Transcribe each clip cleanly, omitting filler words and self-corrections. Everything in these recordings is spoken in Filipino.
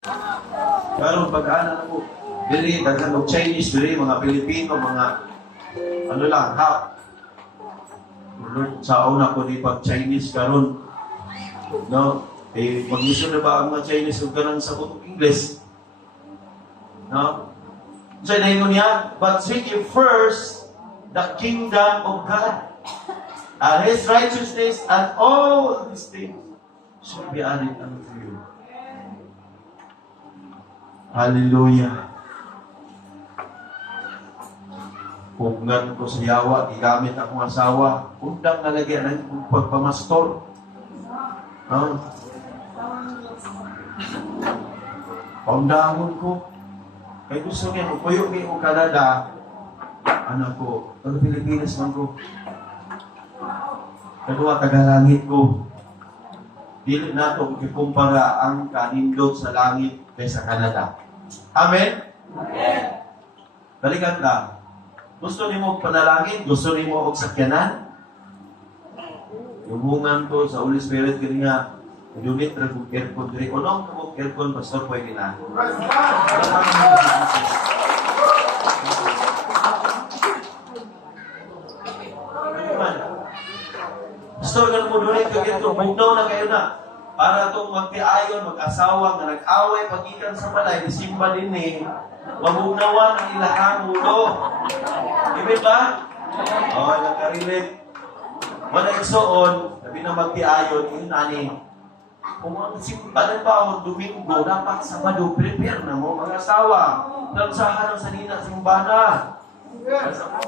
Pero pag-aana ko, dili, daghan og Chinese, dili, mga Pilipino, mga ano lang, half. Sa una ko di pag Chinese karon, no? Eh, mag-issue na ba ang mga Chinese kung ganang sa kutong English? No? So, inayin niya, but seek ye first the kingdom of God and His righteousness, and all these things shall be added unto you. Hallelujah. Pugnan ko sa yawa, gigamit akong asawa, undang nalagyan ng pagpamastor. No? Paundahon ko. Kaya gusto niya, kuyo ni o Canada, anak ko, ang Pilipinas man ko. Kadua, tagalangit ko. Dili na ito ikumpara ang kanindot sa langit kaysa Canada. Amen? Amen. Balikan ka. Gusto ni mo panalangin? Gusto ni mo og sakyanan? Hubungan ko sa Holy Spirit kini nga unit ra kung aircon diri. Unong kamo aircon pastor pwede na. Pastor kan mo dunit kag aircon bugnaw na kayo na. Para itong magtiayon, mag-asawa, nga nag-away, pagikan sa balay, isimba din eh, mabugnawan ang ilahang ulo. Ibig ba? Oo, nagkarilit. Wala igsoon, sabi na magtiayon, yun nani. Kung ang simbalan pa o Domingo, dapat Sabado, prepare na mo, mga asawa. Plansahan ang sanina, simbana.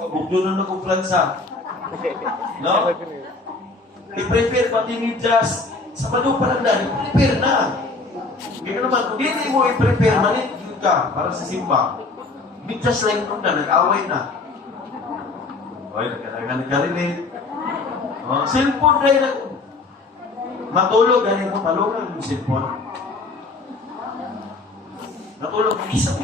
Bugdo na kong plansa. No? I-prepare pati ni Just. Sabado pa lang dahil, prepare na. Kaya naman, kung hindi mo i-prepare, malit ka para sa simba. Bigtas lang nung na, nag-away na. Okay, nagkarinig. Cellphone dahil matulog, dahil mo talungan yung cellphone. Natulog, isa